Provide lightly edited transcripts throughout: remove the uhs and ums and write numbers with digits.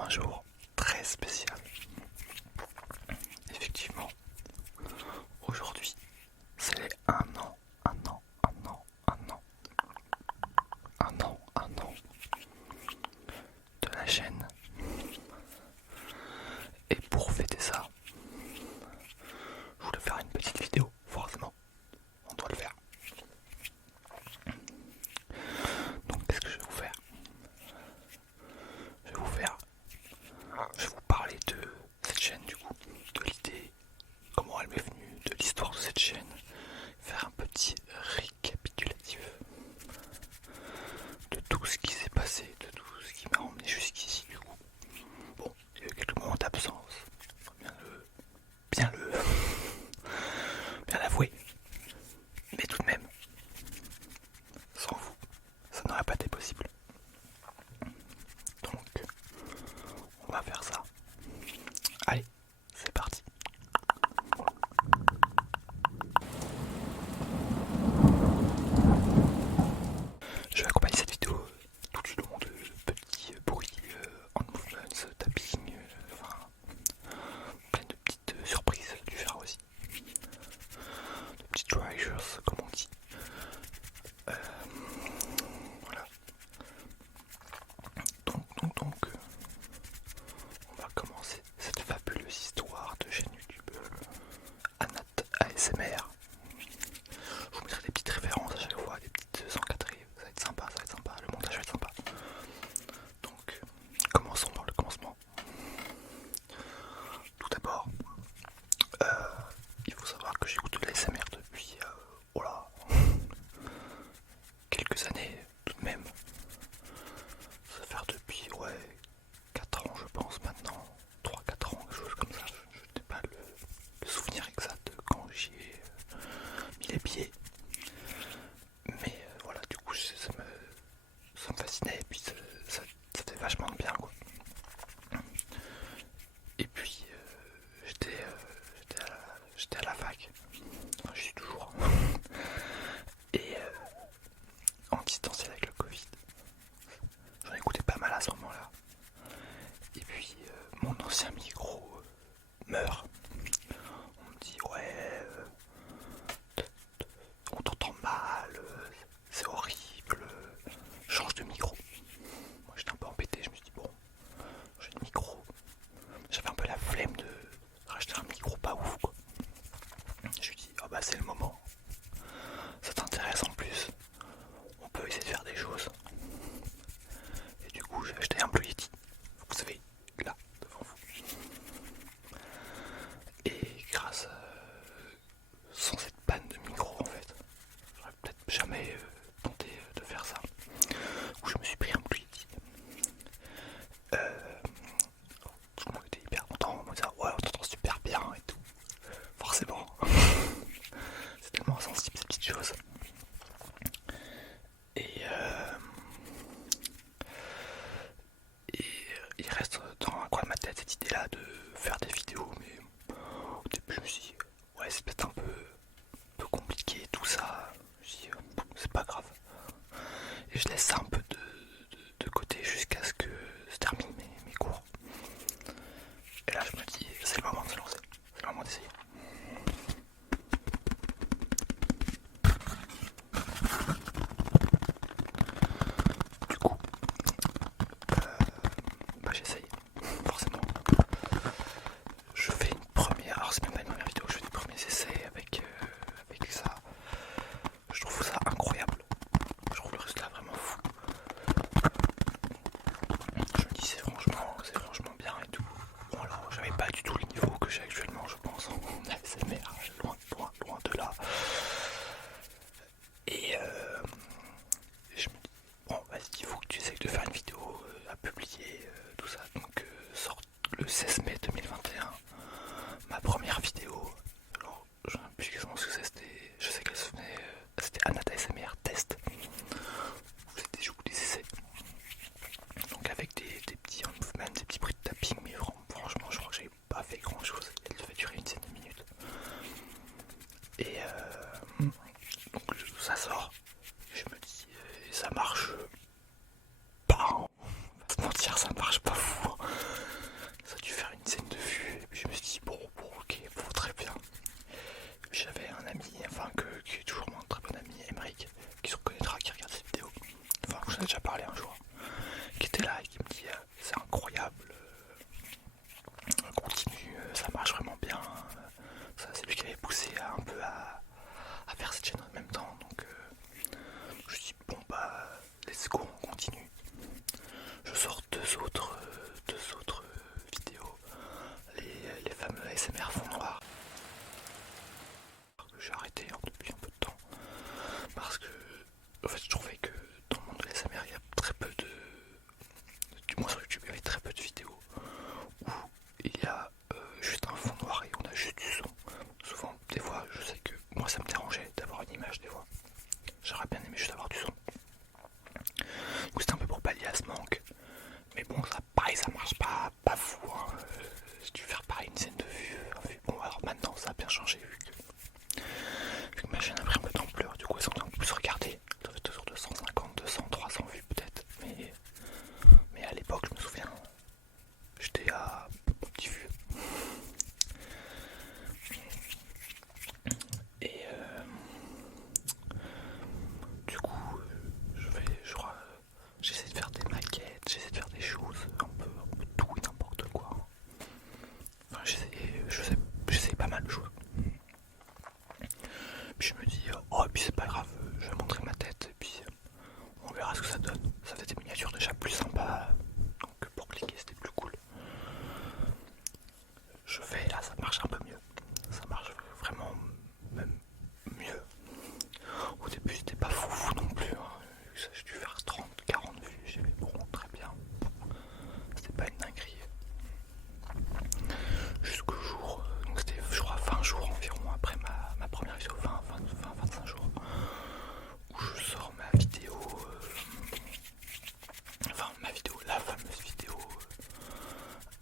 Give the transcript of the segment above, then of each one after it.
un jour très spécial. Effectivement, aujourd'hui, c'est les un an de la chaîne. Et pour fêter ça, je voulais faire une petite vidéo, forcément, on doit le faire. Donc qu'est-ce que je vais vous faire ? Je vais vous parler de cette chaîne du coup, de l'idée, comment elle m'est venue, de l'histoire de cette chaîne, faire un petit récapitulatif de tout ce qui s'est passé, de tout ce qui m'a emmené jusqu'ici du coup. Bon, il y a eu quelques moments d'absence, faut bien l'avouer, mais tout de même, sans vous, ça n'aurait pas été possible. Donc, on va faire ça. Allez, c'est parti. Je vais accompagner cette vidéo tout du long de petits bruits, hand movements, tapping, enfin plein de petites surprises du faire aussi. De petits treasures comme on dit. Voilà. Donc, on va commencer cette fabuleuse histoire de chaîne YouTube Anat ASMR. Je vous mettrai des petites références à chaque fois, des petites encadrées, ça va être sympa, le montage va être sympa. Donc, commençons par le commencement. Tout d'abord, il faut savoir que j'écoute de l'ASMR depuis quelques années tout de même. Ça va faire depuis 4 ans je pense maintenant, 3-4 ans, quelque chose comme ça. Je n'ai pas le souvenir exact de quand j'y ai mis les pieds. Mais voilà, du coup ça me fascinait et puis ça faisait vachement de bien quoi. Et puis j'étais à la fac, enfin, j'y suis toujours. Et en distanciel avec le Covid, j'en écoutais pas mal à ce moment-là. Et puis mon ancien micro meurt. On me dit on t'entend mal, c'est horrible, change de micro. Moi j'étais un peu embêté, je me suis dit bon, j'ai le micro. J'avais un peu la flemme de racheter un micro pas ouf quoi. Je lui dis c'est le moment. Ça t'intéresse en plus, on peut essayer de faire des choses. Et du coup j'ai acheté un Blue Yeti. Vous savez, là, devant vous. Et grâce sans cette panne de micro en fait, j'aurais peut-être jamais tenté de faire ça. Où je me suis pris un Blue Yeti. Tout le monde était hyper content, on me disait on t'entend super bien et tout. Forcément. C'est tellement sensible ces petites choses. Et il reste dans un coin de ma tête cette idée là de faire des vidéos, mais au début je me suis dit c'est peut-être un peu compliqué tout ça. Je me suis dit c'est pas grave. Et je laisse ça un peu de côté jusqu'à ce que se terminent mes cours. Et là je me dis c'est le moment de se lancer, c'est le moment d'essayer. Du coup j'essaye, forcément. Je fais une première, alors c'est même pas une première vidéo, je fais des premiers essais avec ça. Je trouve ça incroyable. Je trouve le résultat vraiment fou. Je me dis c'est franchement bien et tout. Bon alors j'avais pas du tout le niveau que j'ai actuellement je pense en ASMR, loin de là. Et je me dis bon vas-y il faut que tu essayes de faire une vidéo à publier, tout ça. Donc sort le 16 mai 2021 ma première vidéo. Alors je ne sais plus exactement ce que c'était, je sais qu'elle se venait, c'était Anat ASMR test. C'était du coup des essais. Donc avec des petits hand movements, des petits bruits de tapping, mais franchement je crois que j'avais pas fait grand chose. Elle devait durer une dizaine de minutes. Et donc ça sort. Je me dis ça marche pas. On va se mentir, ça marche pas fou. let's go, on continue. Je sors deux autres vidéos, les fameux ASMR fond noir. J'ai arrêté depuis un peu de temps parce que en fait je trouvais que dans le monde de l'ASMR il y a très peu du moins sur YouTube il y avait très peu de vidéos où il y a juste un fond noir et on a juste du son. Souvent des fois je sais que moi ça me dérangeait d'avoir une image des fois. J'aurais bien aimé juste avoir du son. Donc c'était un peu pour pallier à ce manque. Mais bon, ça, pareil, ça marche pas fou. Hein. Si tu veux faire pareil une scène de vue, bon, alors maintenant ça a bien changé vu que ma chaîne a pris un peu d'ampleur. Du coup, elles sont un peu plus regardées. Ça doit être autour de 150, 200, 300 vues peut-être. Mais à l'époque, je me souviens, j'étais à petit vues. Et du coup, j'essaie de faire des maquettes, j'essaie de faire des choses, un peu tout et n'importe quoi. Enfin, j'essaie pas mal de choses. Puis je me dis, oh, et puis c'est pas grave, je vais montrer ma tête, et puis on verra ce que ça donne. Ça fait des miniatures déjà plus sympas, donc pour cliquer c'était plus cool. Je fais, là ça marche un peu mieux. Ça marche vraiment même mieux. Au début c'était pas fou non plus, hein. J'ai dû faire 30, 40 vues, j'ai fait bon, très bien. C'était pas une dinguerie. Jusqu'au jour, donc c'était je crois 20 jours environ après ma première vidéo, 25 jours, où je sors ma vidéo, la fameuse vidéo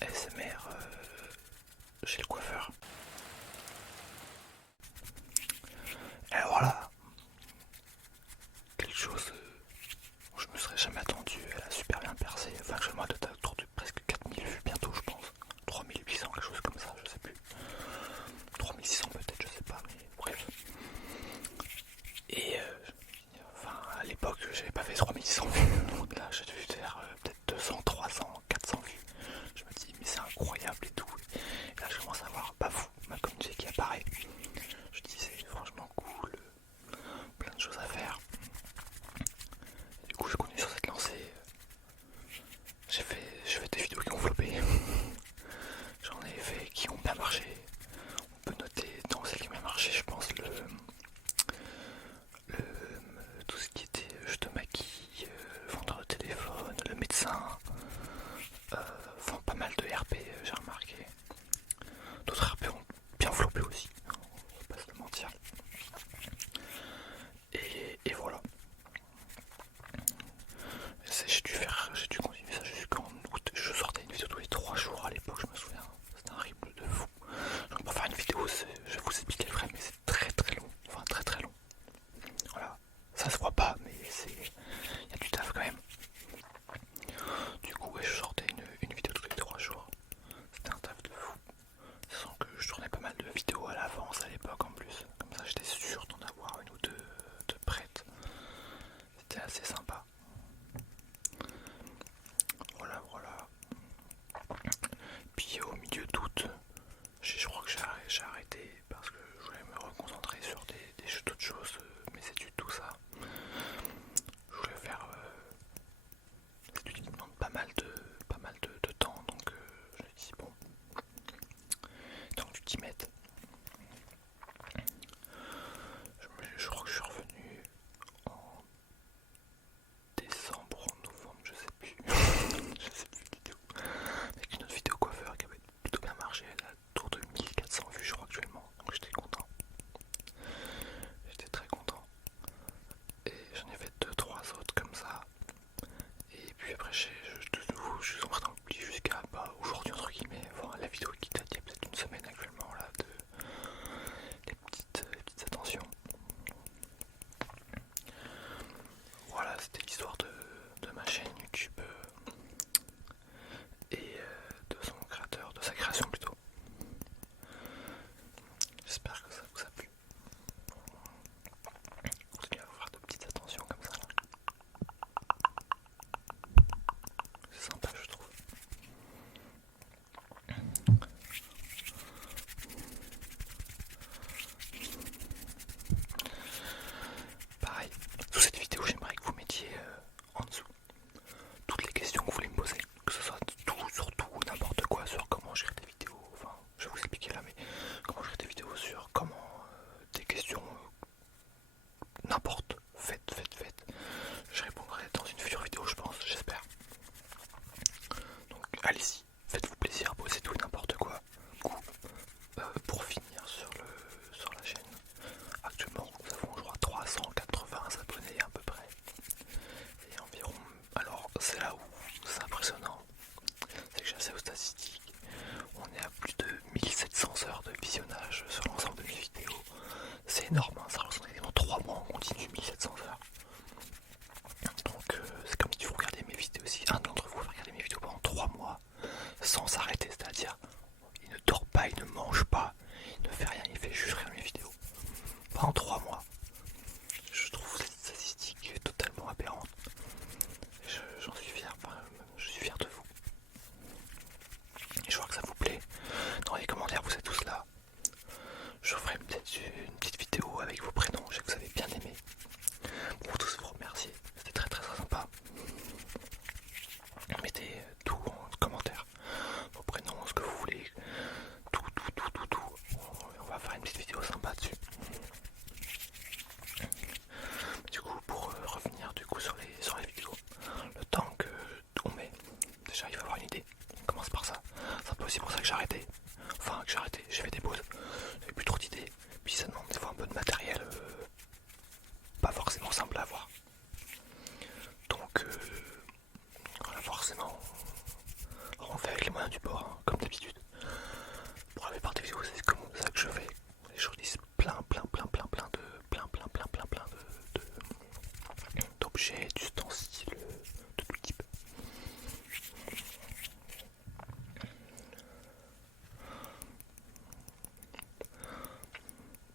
ASMR chez le coiffeur. Et alors là, quelque chose où je me serais jamais attendu, elle a super bien percé, enfin je moi doit autour de presque 4000 vues bientôt je pense, 3800 quelque chose comme ça, je sais plus, 3600 peut-être, je sais pas, mais bref. Et enfin à l'époque j'avais pas fait 3600 vues, donc là j'ai dû faire peut-être 200, 300, 400 vues. Je me dis mais c'est incroyable et tout. Et là je commence à avoir pas sans s'arrêter, c'est-à-dire il ne dort pas, il ne mange pas, il ne fait rien, il fait juste regarder mes vidéos. Pendant 3 mois. Je trouve cette statistique totalement aberrante. J'en suis fier, enfin, je suis fier de vous. Et je vois que ça vous plaît. Dans les commentaires, vous êtes tous là. Je ferai peut-être une petite vidéo avec vos prénoms, je sais que vous avez bien aimé. Pour tous vous remercier, c'était très très sympa. Mettez tout en commentaire, vos prénoms, ce que vous voulez, tout. On va faire une petite vidéo sympa dessus. Du coup, pour revenir sur les vidéos, le temps que on met, déjà il faut avoir une idée. On commence par ça. C'est un peu aussi pour ça que j'ai arrêté. Enfin, j'ai fait des pauses. J'avais plus trop d'idées. Puis ça demande des fois un peu de matériel pas forcément simple à avoir. Donc, voilà, forcément, on fait avec les moyens du bord, hein, comme d'habitude. Pour la plupart des vidéos, c'est comme ça que je fais. Et je utilise plein d'objets, d'ustensiles, de tout type.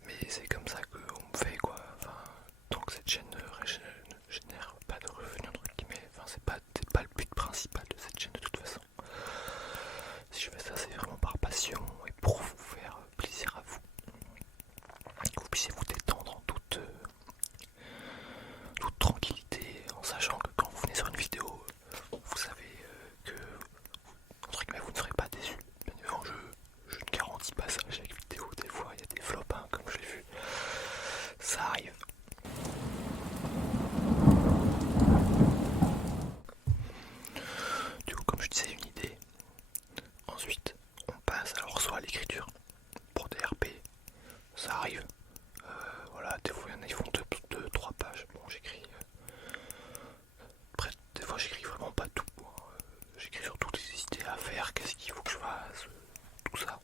Mais c'est comme ça qu'on me fait quoi. Enfin, tant que cette chaîne ne génère pas de revenus entre guillemets, enfin c'est pas le but principal de cette chaîne de toute façon. Si je fais ça, c'est vraiment par passion et pour vous faire plaisir à vous. Que vous puissiez vous détendre en toute tranquillité, en sachant que quand vous venez sur une vidéo, vous savez que entre guillemets vous ne serez pas déçu. Bien évidemment, je ne garantis pas ça à chaque vidéo. Des fois, il y a des flops, hein, comme je l'ai vu. Ça arrive. Du coup, comme je disais, une idée. Ensuite, on passe alors soit à l'écriture pour des RP, ça arrive. Voilà, des fois ils font 2-3 pages. Bon, j'écris. Après, des fois j'écris vraiment pas tout. J'écris surtout des idées à faire, qu'est-ce qu'il faut que je fasse, tout ça.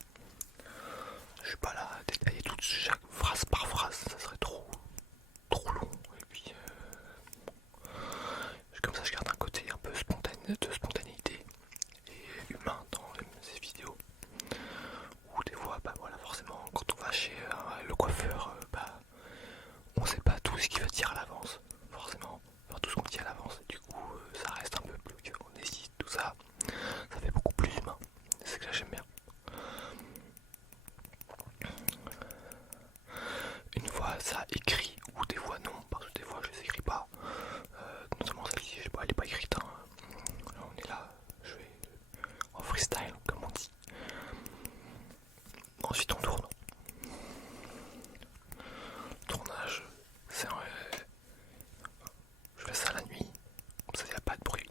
Je suis pas là à détailler toute chaque phrase par phrase, ça serait trop long. Et puis, comme ça, je garde un côté un peu de spontanéité et humain dans ces vidéos. Ou des fois, bah voilà, forcément, quand on va chez le coiffeur, bah on sait pas tout ce qu'il va dire à l'avance, forcément, enfin, tout ce qu'on dit à l'avance. Et du coup, ça reste un peu plus, on hésite, tout ça. Ça fait beaucoup plus humain. C'est que là j'aime bien. Une fois ça écrit, ou des fois non, parce que des fois je les écris pas. Notamment celle-ci, elle est pas écrite. Hein. Là, on est là, je vais en freestyle, comme on dit. Ensuite on tourne. Tournage, je fais ça la nuit, comme ça il n'y a pas de bruit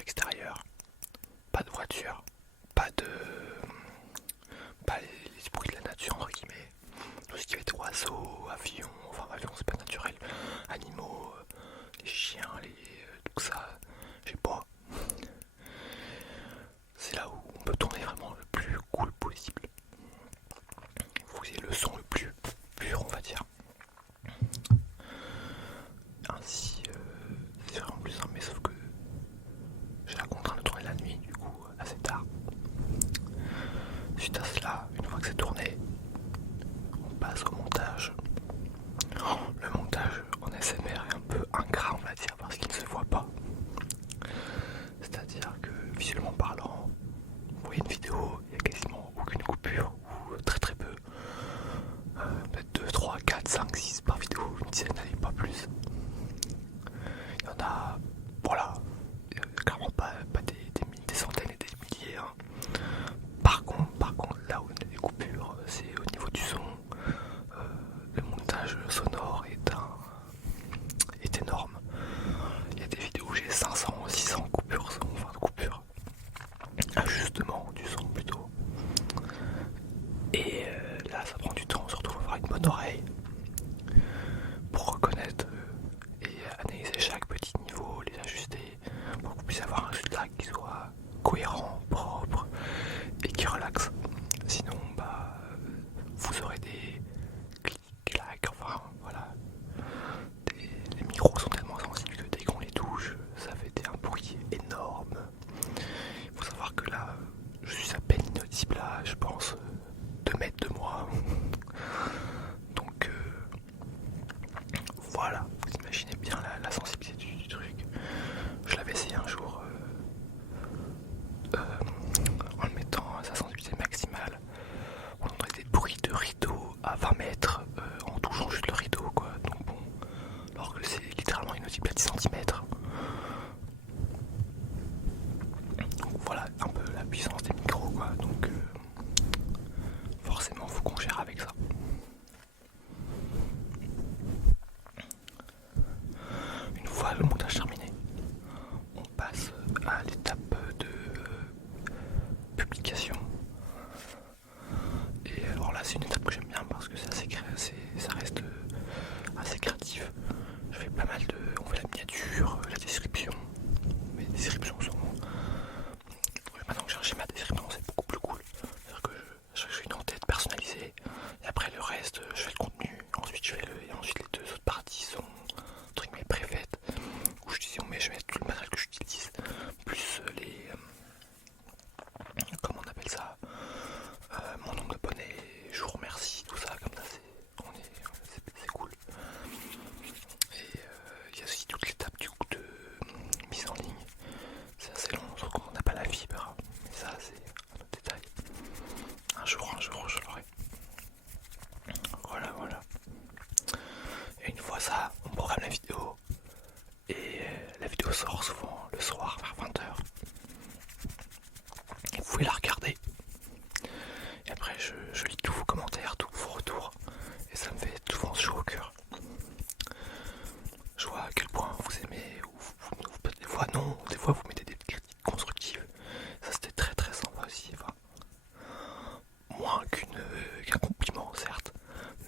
extérieur, pas de voiture, pas les bruits de la nature entre guillemets, tout ce qui va être oiseaux, avions, enfin avions c'est pas naturel, animaux, les chiens, tout ça, je sais pas. C'est là où on peut tourner vraiment le plus cool possible. Il faut que c'est le son le plus pur, on va dire. Ainsi, c'est vraiment plus simple, mais sauf que j'ai la contrainte de tourner la nuit, du coup, assez tard. Suite à cela, une fois que c'est tourné, on passe au montage. Le montage en SMR est un peu ingrat, on va dire, parce qu'il ne se voit pas. C'est-à-dire que, visuellement parlant, vous voyez une vidéo, il n'y a quasiment aucune coupure, ou très très peu. Peut-être 2, 3, 4, 5, 6 par vidéo, une dizaine, allez, pas plus. Il y en a, voilà, clairement pas des centaines et des milliers. Hein. Par contre, là où il y a des coupures, c'est au niveau du son. Le montage sonore est énorme. Il y a des vidéos où j'ai 500, 600 coupures, enfin de coupures. Ajustement du son plutôt. Et là, ça prend du temps, surtout il faut avoir une bonne oreille pour reconnaître et analyser chaque petit niveau, les ajuster pour que vous puissiez avoir un résultat qui soit cohérent, propre et qui relaxe. Sinon, bah, vous aurez des clics, clacs, enfin voilà. Les micros sont tellement sensibles que dès qu'on les touche, ça fait un bruit énorme. Il faut savoir que là, maintenant que j'ai un schéma de description, c'est beaucoup plus cool. C'est-à-dire que je fais une en-tête personnalisée, et après le reste, je fais le contenu, ensuite et ensuite les deux autres parties sont entre guillemets préfaites, où je mets tout le matériel que j'utilise, plus comment on appelle ça, mon nombre d'abonnés, je vous remercie, tout ça, comme ça c'est cool. Et il y a aussi toute l'étape du coup de mise en ligne. C'est assez long, sauf qu'on n'a pas la fibre, mais ça c'est un autre détail. Un jour je l'aurai. Voilà. Et une fois ça, on programme la vidéo. Et la vidéo sort souvent le soir vers 20 h. Et vous pouvez la regarder. Et après je lis tous vos commentaires, tous vos retours. Et ça me fait souvent chaud au cœur. Je vois à quel point vous aimez, ou des fois non, des fois vous mettez des critiques constructives. Ça c'était très très sympa aussi. Enfin, moins qu'un compliment certes,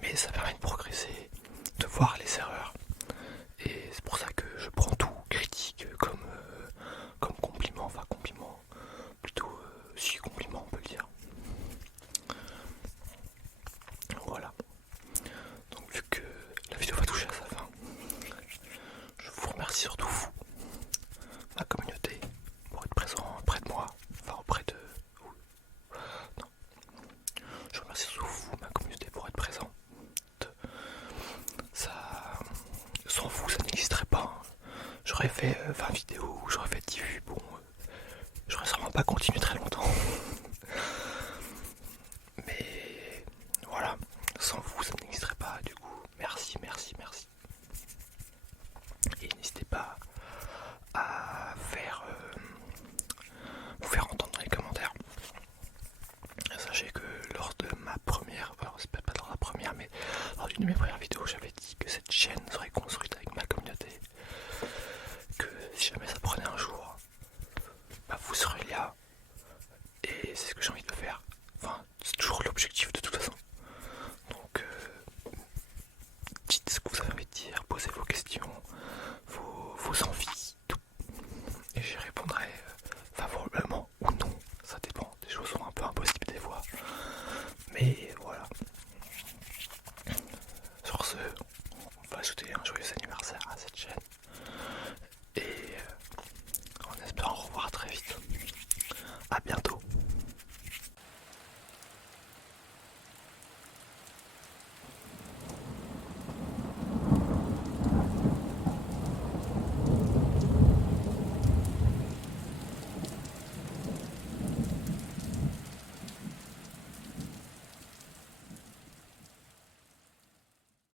mais ça permet de progresser, de voir les erreurs. Et c'est pour ça que je prends tout, critique comme compliment, enfin compliment, plutôt si compliment on peut le dire. Voilà. Donc vu que la vidéo va toucher à sa fin, je vous remercie surtout vous, ma communauté, pour être présent près de moi, enfin auprès de vous. Non. Je vous remercie surtout vous, ma communauté, pour être présent. Ça, sans vous, ça n'existerait pas. J'aurais fait 20 vidéos, j'aurais fait 10 vues, bon, j'aurais sûrement pas continué très longtemps. Mais voilà, sans vous, ça n'existerait pas. Du coup, merci. Et n'hésitez pas à vous faire entendre dans les commentaires. Sachez que lors de ma première, alors c'est peut-être pas dans la première, mais lors d'une de mes premières vidéos, j'avais dit que cette chaîne serait construite avec ma communauté, que si jamais ça prenait un jour, bah vous serez là, et c'est ce que j'ai envie de faire. Enfin, c'est toujours l'objectif